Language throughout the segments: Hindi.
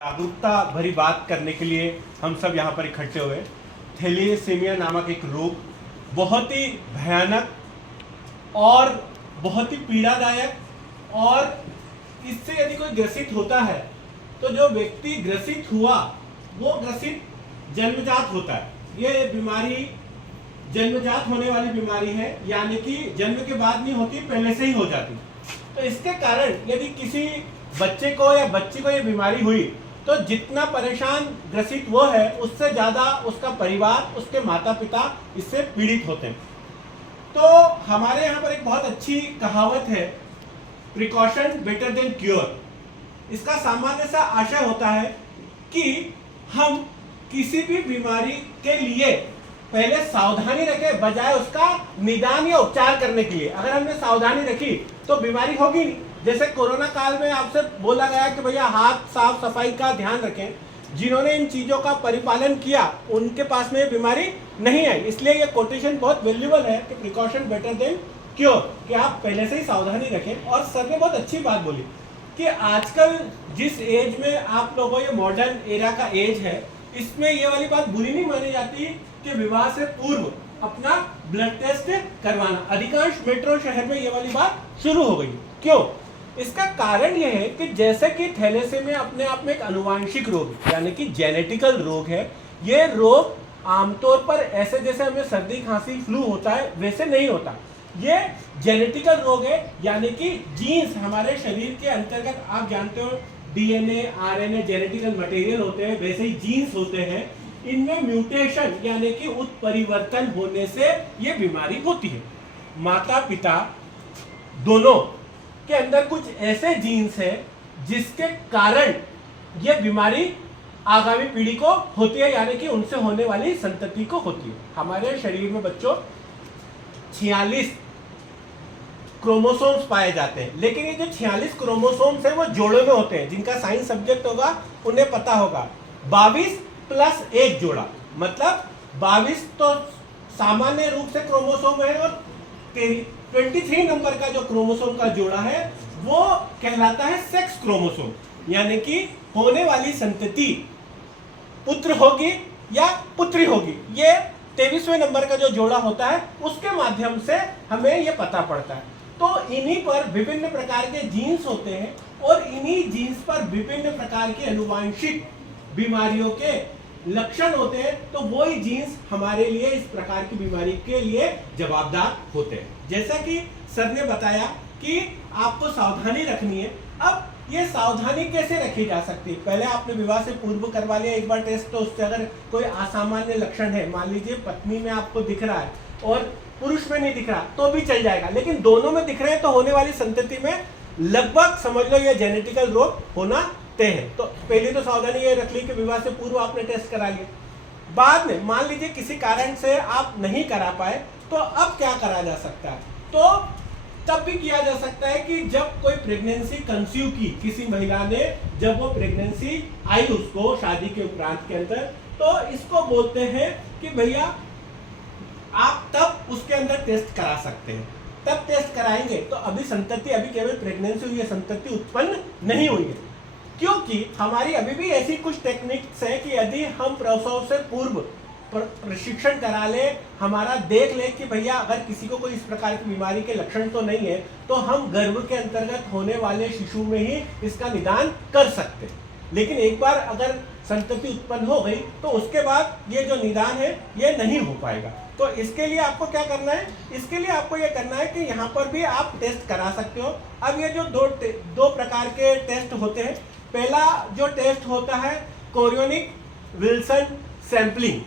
जागरूकता भरी बात करने के लिए हम सब यहाँ पर इकट्ठे हुए। थैलेसीमिया नामक एक रोग बहुत ही भयानक और बहुत ही पीड़ादायक, और इससे यदि कोई ग्रसित होता है तो जो व्यक्ति ग्रसित हुआ वो ग्रसित जन्मजात होता है। ये बीमारी जन्मजात होने वाली बीमारी है, यानी कि जन्म के बाद नहीं होती, पहले से ही हो जाती। तो इसके कारण यदि किसी बच्चे को या बच्ची को ये बीमारी हुई तो जितना परेशान ग्रसित वो है उससे ज़्यादा उसका परिवार, उसके माता पिता इससे पीड़ित होते हैं। तो हमारे यहाँ पर एक बहुत अच्छी कहावत है, प्रिकॉशन बेटर देन क्योर। इसका सामान्य सा आशय होता है कि हम किसी भी बीमारी के लिए पहले सावधानी रखें बजाय उसका निदान या उपचार करने के लिए। अगर हमने सावधानी रखी तो बीमारी होगी नहीं। जैसे कोरोना काल में आपसे बोला गया कि भैया हाथ साफ सफाई का ध्यान रखें, जिन्होंने इन चीज़ों का परिपालन किया उनके पास में ये बीमारी नहीं आई। इसलिए ये कोटेशन बहुत वैल्यूबल है कि प्रिकॉशन बेटर देन क्योर, कि आप पहले से ही सावधानी रखें। और सर ने बहुत अच्छी बात बोली कि आजकल जिस एज में आप लोगों ये मॉडर्न एरा का एज है, इसमें ये वाली बात बुरी नहीं मानी जाती कि विवाह से पूर्व अपना ब्लड टेस्ट करवाना। अधिकांश मेट्रो शहर में ये वाली बात शुरू हो गई। क्यों? इसका कारण यह है कि जैसे कि थैलेसीमिया अपने आप में एक अनुवांशिक रोग है, यानी कि जेनेटिकल रोग है। ये रोग आमतौर पर ऐसे जैसे हमें सर्दी खांसी फ्लू होता है वैसे नहीं होता। ये जेनेटिकल रोग है, यानी कि जीन्स हमारे शरीर के अंतर्गत, आप जानते हो डीएनए आरएनए जेनेटिकल मटेरियल होते हैं, वैसे ही जीन्स होते हैं। इनमें म्यूटेशन यानी कि उत्परिवर्तन होने से ये बीमारी होती है। माता पिता दोनों के अंदर कुछ ऐसे जीन्स हैं जिसके कारण ये बीमारी आगामी पीढ़ी को होती है, यानी कि उनसे होने वाली संतति को होती है। हमारे शरीर में बच्चों 46 क्रोमोसोम्स पाए जाते हैं, लेकिन ये जो 46 क्रोमोसोम्स हैं वो जोड़ों में होते हैं। जिनका साइंस सब्जेक्ट होगा उन्हें पता होगा। 22 प्लस 1 जोड़ा, मतलब 22 तो सामान्य रूप से क्रोमोसोम है, और 23 नंबर का जो क्रोमोसोम का जोड़ा है वो कहलाता है सेक्स क्रोमोसोम, यानी कि होने वाली संतति पुत्र होगी या पुत्री होगी। ये 23वें नंबर का जो जोड़ा होता है उसके माध्यम से हमें ये पता पड़ता है। तो इन्हीं पर विभिन्न प्रकार के जीन्स होते हैं, और इन्हीं जीन्स पर विभिन्न प्रकार के अनुवांशिक बीमारियों के लक्षण होते हैं। तो वही जीन्स हमारे लिए इस प्रकार की बीमारी के लिए जवाबदार होते हैं। जैसा कि सर ने बताया कि आपको सावधानी रखनी है। अब ये सावधानी कैसे रखी जा सकती है? पहले आपने विवाह से पूर्व करवा लिया एक बार टेस्ट, तो उससे अगर कोई असामान्य लक्षण है, मान लीजिए पत्नी में आपको दिख रहा है और पुरुष में नहीं दिख रहा, तो भी चल जाएगा। लेकिन दोनों में दिख रहे हैं तो होने वाली संतति में लगभग समझ लो ये जेनेटिकल रोग होना तय है। तो पहले तो सावधानी ये रख ली कि विवाह से पूर्व आपने टेस्ट करा लिया। बाद में मान लीजिए किसी कारण से आप नहीं करा पाए, तो अब क्या करा जा सकता है? तो तब भी किया जा सकता है कि जब कोई प्रेगनेंसी कंसीव की किसी महिला ने, जब वो प्रेगनेंसी आई उसको शादी के उपरांत के अंदर, तो इसको बोलते हैं कि भैया आप तब उसके अंदर टेस्ट करा सकते हैं। तब टेस्ट कराएंगे तो अभी संतति, अभी केवल प्रेगनेंसी हुई है, संतति उत्पन्न नहीं हुई है। क्योंकि हमारी अभी भी ऐसी कुछ टेक्निक्स है कि यदि हम प्रसव से पूर्व प्रशिक्षण करा ले, हमारा देख ले कि भैया अगर किसी को कोई इस प्रकार की बीमारी के लक्षण तो नहीं है, तो हम गर्भ के अंतर्गत होने वाले शिशु में ही इसका निदान कर सकते हैं। लेकिन एक बार अगर संतति उत्पन्न हो गई तो उसके बाद ये जो निदान है ये नहीं हो पाएगा। तो इसके लिए आपको क्या करना है? इसके लिए आपको ये करना है कि यहाँ पर भी आप टेस्ट करा सकते हो। अब ये जो दो प्रकार के टेस्ट होते हैं, पहला जो टेस्ट होता है कोरियोनिक विल्सन सैंपलिंग,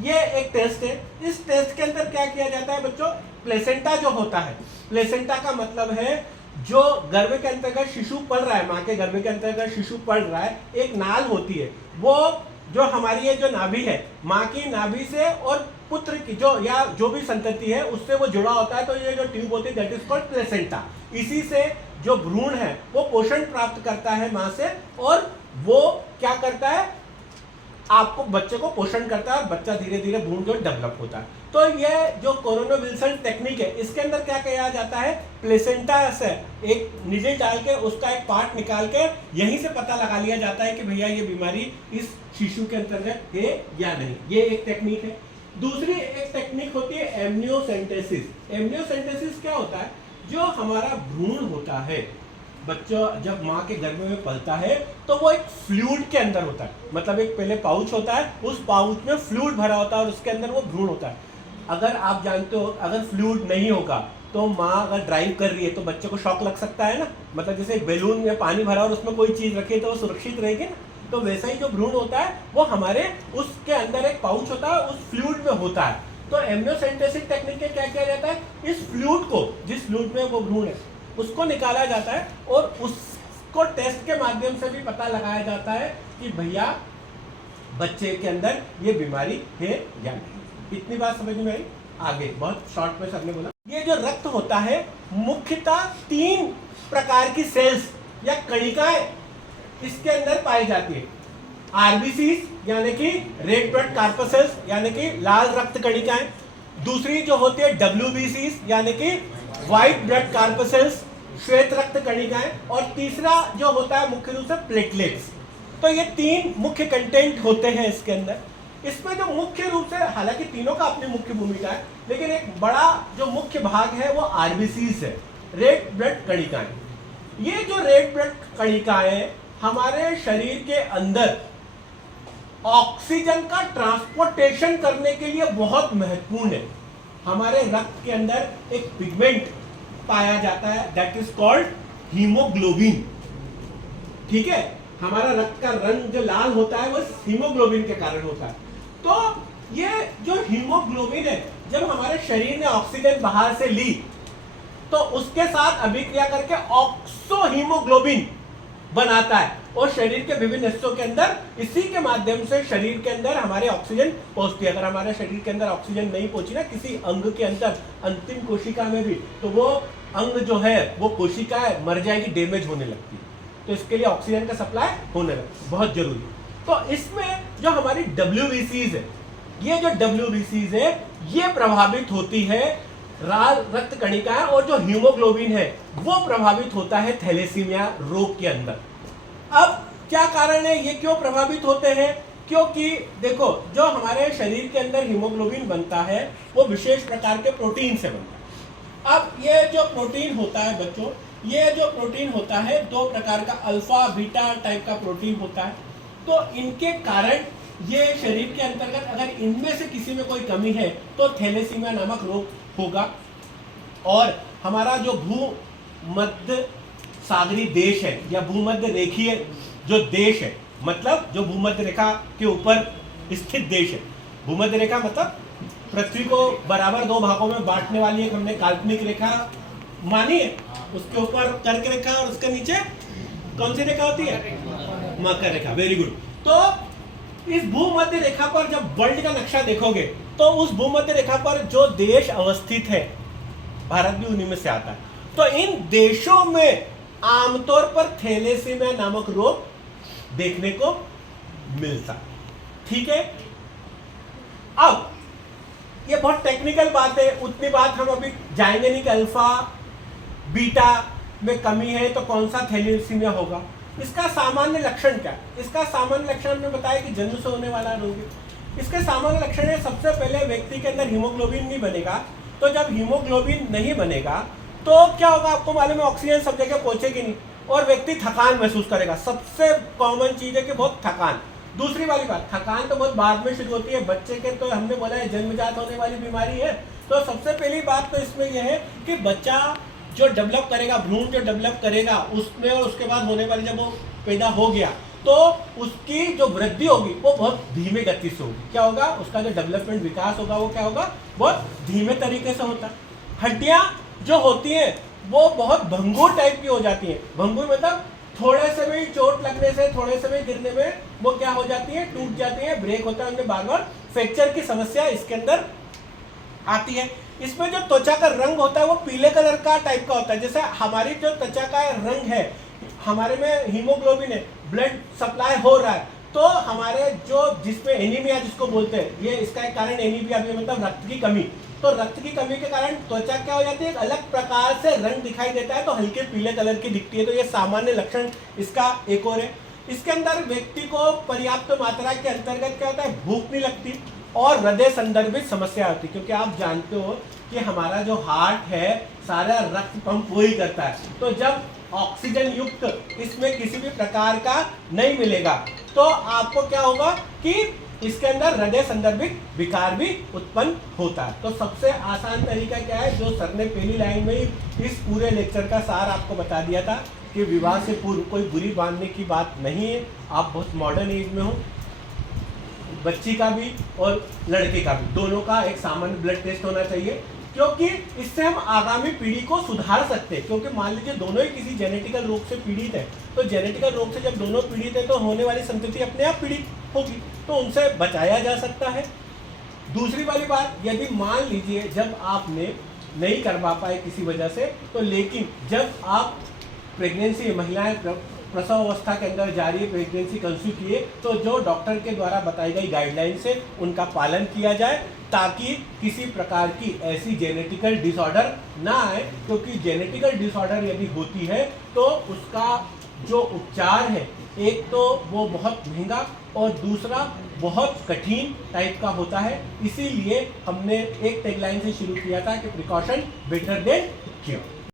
ये एक टेस्ट है। इस टेस्ट के अंदर क्या किया जाता है बच्चों? प्लेसेंटा जो होता है, प्लेसेंटा का मतलब है जो गर्भ के अंतर्गत शिशु पल रहा है, माँ के गर्भ के अंतर्गत शिशु पल रहा है, एक नाल होती है, वो जो हमारी ये जो नाभि है, माँ की नाभि से और पुत्र की जो या जो भी संतति है उससे वो जुड़ा होता है। तो ये जो ट्यूब होती है दैट इज कॉल्ड प्लेसेंटा। इसी से जो भ्रूण है वो पोषण प्राप्त करता है माँ से, और वो क्या करता है? आपको बच्चे को पोषण करता है और बच्चा धीरे धीरे भ्रूण जो डेवलप होता है। तो ये जो कोरोना विल्सन टेक्निक है, इसके अंदर क्या किया जाता है, प्लेसेंटा से एक निडल डाल के उसका एक पार्ट निकाल के यहीं से पता लगा लिया जाता है कि भैया ये बीमारी इस शिशु के अंतर्गत है या नहीं। ये एक टेक्निक है। दूसरी एक टेक्निक होती है एमनियोसेंटेसिस। एमनियोसेंटेसिस क्या होता है, जो हमारा भ्रूण होता है, बच्चा जब माँ के गर्भ में पलता है तो वो एक फ्लूइड के अंदर होता है, मतलब एक पहले पाउच होता है, उस पाउच में फ्लूइड भरा होता है और उसके अंदर वो भ्रूण होता है। अगर आप जानते हो अगर फ्लूइड नहीं होगा तो माँ अगर ड्राइव कर रही है तो बच्चे को शॉक लग सकता है ना, मतलब जैसे एक बैलून में पानी भरा और उसमें कोई चीज रखी है तो वो सुरक्षित रहेगी ना। तो वैसा ही जो भ्रूण होता है वो हमारे उसके अंदर एक पाउच होता है, उस फ्लूइड में होता है। तो एमनियोसेंटेसिस टेक्निक में क्या किया जाता है, इस फ्लूइड को, जिस फ्लूइड में वो भ्रूण है उसको निकाला जाता है और उसको टेस्ट के माध्यम से भी पता लगाया जाता है कि भैया बच्चे के अंदर ये बीमारी है या नहीं। इतनी बात समझ में आई। आगे बहुत शॉर्ट में सबने बोला, ये जो रक्त होता है मुख्यतः 3 प्रकार की सेल्स या कणिकाएं इसके अंदर पाई जाती है। आरबीसीज यानी कि रेड ब्लड कॉर्पसेल्स यानी कि लाल रक्त कणिकाएं, दूसरी जो होती है डब्ल्यूबीसीज यानी कि व्हाइट ब्लड कॉर्पसेल्स श्वेत रक्त कणिकाएं, और तीसरा जो होता है मुख्य रूप से प्लेटलेट्स। तो ये 3 मुख्य कंटेंट होते हैं इसके अंदर। इसमें जो मुख्य रूप से, हालांकि तीनों का अपनी मुख्य भूमिका है, लेकिन एक बड़ा जो मुख्य भाग है वो आरबीसीज है, रेड ब्लड कणिकाएं। ये जो रेड ब्लड कणिकाएं हमारे शरीर के अंदर ऑक्सीजन का ट्रांसपोर्टेशन करने के लिए बहुत महत्वपूर्ण है। हमारे रक्त के अंदर एक पिगमेंट पाया जाता है दैट इज कॉल्ड हीमोग्लोबिन। ठीक है, हमारा रक्त का रंग जो लाल होता है वो हीमोग्लोबिन के कारण होता है। तो ये जो हीमोग्लोबिन है, जब हमारे शरीर ने ऑक्सीजन बाहर से ली तो उसके साथ अभिक्रिया करके ऑक्सो हीमोग्लोबिन बनाता है और शरीर के विभिन्न हिस्सों के अंदर इसी के माध्यम से शरीर के अंदर हमारे ऑक्सीजन पहुंचती है। अगर हमारे शरीर के अंदर ऑक्सीजन नहीं पहुंची ना किसी अंग के अंदर, अंतिम कोशिका में भी, तो वो अंग जो है वो कोशिका है मर जाएगी, डैमेज होने लगती है। तो इसके लिए ऑक्सीजन का सप्लाई होने लगता है, बहुत जरूरी। तो इसमें जो हमारी डब्ल्यूबीसीज है, ये जो डब्ल्यूबीसीज है ये प्रभावित होती है लाल रक्त कणिकाएं, और जो हीमोग्लोबिन है वो प्रभावित होता है थैलेसीमिया रोग के अंदर। अब क्या कारण है, ये क्यों प्रभावित होते हैं? क्योंकि देखो, जो हमारे शरीर के अंदर हीमोग्लोबिन बनता है वो विशेष प्रकार के प्रोटीन से बनता है। अब ये जो प्रोटीन होता है बच्चों, ये जो प्रोटीन होता है 2 प्रकार का, अल्फा बीटा टाइप का प्रोटीन होता है। तो इनके कारण ये शरीर के अंतर्गत अगर इनमें से किसी में कोई कमी है तो थैलेसीमिया नामक रोग होगा। और हमारा जो भूमध्य सागरी देश है या भूमध्य रेखीय जो देश है, मतलब जो भूमध्य रेखा के ऊपर स्थित देश है, भूमध्य रेखा मतलब पृथ्वी को बराबर 2 भागों में बांटने वाली एक हमने काल्पनिक रेखा मानी है, उसके ऊपर कर्क रेखा और उसके नीचे कौन सी रेखा होती है, मकर रेखा। Very good. तो इस भूमध्य रेखा पर जब वर्ल्ड का नक्शा देखोगे तो उस भूमध्य रेखा पर जो देश अवस्थित है, भारत भी उन्हीं में से आता है। तो इन देशों में आमतौर पर थैलेसीमिया नामक रोग देखने को मिलता। ठीक है, अब ये बहुत टेक्निकल बात है, उतनी बात हम अभी जाएंगे नहीं कि अल्फा बीटा में कमी है तो कौन सा थैलेसीमिया होगा। इसका सामान्य लक्षण क्या है? इसका सामान्य लक्षण हमने बताया कि जन्म से होने वाला रोग है। इसके सामान्य लक्षण है, सबसे पहले व्यक्ति के अंदर हीमोग्लोबिन नहीं बनेगा। तो जब हीमोग्लोबिन नहीं बनेगा तो क्या होगा, आपको मालूम है ऑक्सीजन सब जगह पहुंचेगी नहीं और व्यक्ति थकान महसूस करेगा। सबसे कॉमन चीज है कि बहुत थकान। दूसरी वाली बात, थकान तो बहुत बाद में शुरू होती है, बच्चे के तो हमने बोला है जन्मजात होने वाली बीमारी है। तो सबसे पहली बात तो इसमें यह है कि बच्चा जो डेवलप करेगा, भ्रूण जो डेवलप करेगा उसमें, और उसके बाद होने वाले जब वो पैदा हो गया तो उसकी जो वृद्धि होगी वो बहुत धीमे गति से होगी। क्या होगा, उसका जो डेवलपमेंट विकास होगा वो क्या होगा, बहुत धीमे तरीके से होता है। हड्डियां जो होती हैं वो बहुत भंगुर टाइप की हो जाती हैं। भंगुर मतलब थोड़े से भी चोट लगने से, थोड़े से भी गिरने में वो क्या हो जाती है, टूट जाती है, ब्रेक होता है, उनमें बार बार फ्रैक्चर की समस्या इसके अंदर आती है। इसमें जो त्वचा का रंग होता है वो पीले कलर का टाइप का होता है। जैसे हमारी जो त्वचा का रंग है, हमारे में हीमोग्लोबिन है, ब्लड सप्लाई हो रहा है, तो हमारे जो जिसमें एनीमिया जिसको बोलते हैं, ये इसका एक कारण एनीमिया भी मतलब रक्त की कमी। तो रक्त की कमी के कारण त्वचा क्या हो जाती है, एक अलग प्रकार से रंग दिखाई देता है, तो हल्के पीले कलर की दिखती है। तो ये सामान्य लक्षण इसका एक और है। इसके अंदर व्यक्ति को पर्याप्त मात्रा के अंतर्गत क्या होता है, भूख नहीं लगती और हृदय संदर्भित समस्या होती है, क्योंकि आप जानते हो कि हमारा जो हार्ट है सारा रक्त पंप वही करता है। तो जब ऑक्सीजन युक्त इसमें किसी भी प्रकार का नहीं मिलेगा तो आपको क्या होगा कि इसके अंदर हृदय संदर्भित विकार भी उत्पन्न होता है। तो सबसे आसान तरीका क्या है, जो सर ने पहली लाइन में ही इस पूरे लेक्चर का सार आपको बता दिया था कि विवाह से पूर्व कोई बुरी बांधने की बात नहीं है। आप बहुत मॉडर्न एज में हो, बच्ची का भी और लड़के का भी दोनों का एक सामान्य ब्लड टेस्ट होना चाहिए, क्योंकि इससे हम आगामी पीढ़ी को सुधार सकते हैं। क्योंकि मान लीजिए दोनों ही किसी जेनेटिकल रोग से पीड़ित है, तो जेनेटिकल रोग से जब दोनों पीड़ित है तो होने वाली संतति अपने आप पीड़ित होगी, तो उनसे बचाया जा सकता है। दूसरी वाली बात, यदि मान लीजिए जब आपने नहीं करवा पाए किसी वजह से, तो लेकिन जब आप प्रेगनेंसी महिलाएं प्रसव अवस्था के अंदर जारी प्रेगनेंसी कंसीव किए, तो जो डॉक्टर के द्वारा बताई गई गाइडलाइन से उनका पालन किया जाए, ताकि किसी प्रकार की ऐसी जेनेटिकल डिसऑर्डर ना आए। क्योंकि जेनेटिकल डिसऑर्डर यदि होती है तो उसका जो उपचार है, एक तो वो बहुत महंगा और दूसरा बहुत कठिन टाइप का होता है। इसीलिए हमने एक टैगलाइन से शुरू किया था कि प्रिकॉशन बेटर देन क्योर।